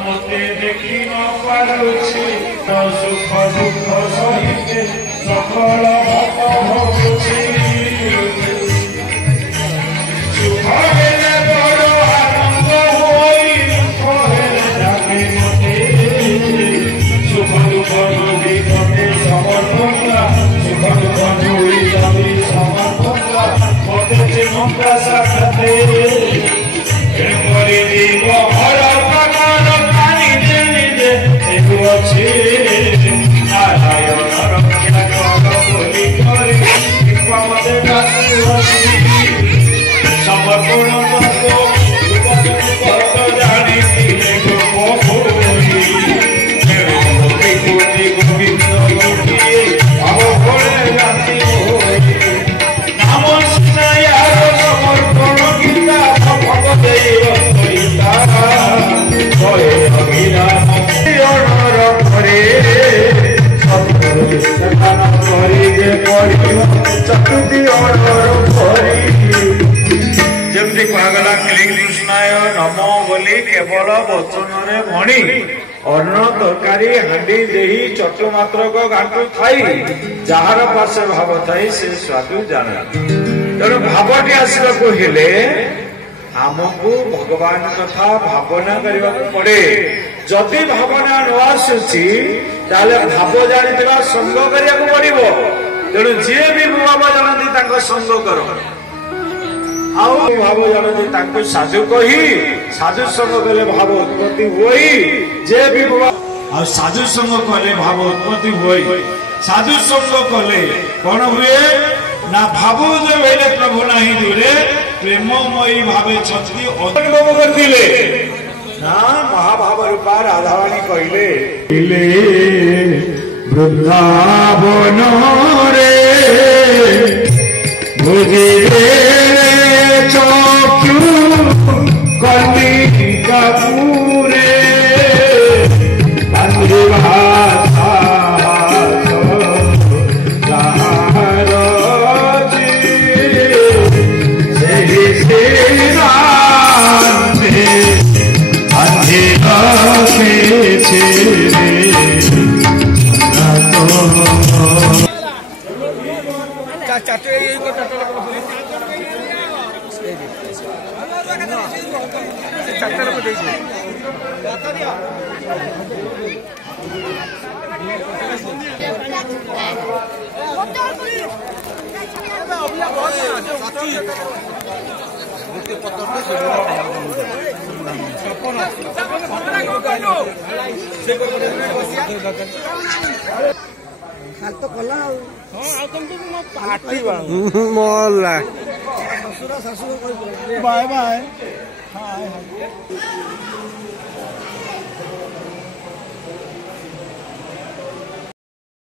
मते देखी न पारुछि सुख दुख सहिते सकल भोगुछि सुख हेले बड़ आनंद होई दुख हेले जाके मते सुख दुख होई मते समर्पणा सुख दुख होई जाबी समर्पणा मते चिन्ता साखते एपरि दीप हर प्रकार पानी देने अच्छे नारायण रक्षा कर बोली करे मते समर्पण जानी गोविंद अब फले जाती नाम यार समर्पण गीता भगवते जमती कहगला कृष्णाय नमो बोली केवल वचन भणी अन्न तरकारी हांडी देही चट मात्र गांठु थाई जार पार्श्व भाव थाई से स्वादु जाने तेणु भावटी आसवा हेले आमको भगवान कथा भावना करने पड़े जदि भावना न आसुची भाव जानी संग करिया पड़ो तेणु जी भी भाव जानती संग कर भाव जानती साधु कही साधु संग कले भाव उत्पत्ति हुई जे भी साधु संग कले भाव उत्पत्ति हुई साधु संग कले कौन हुए ना भाव जो बेले प्रभु नहीं दूरे प्रेममयी भावे छत्री अनुभव करथिले ना महाभाव रूपा राधावाणी कहले वृंदावन रे भुजिले चक्षु कलिका पूरे भाषा बाय बाय।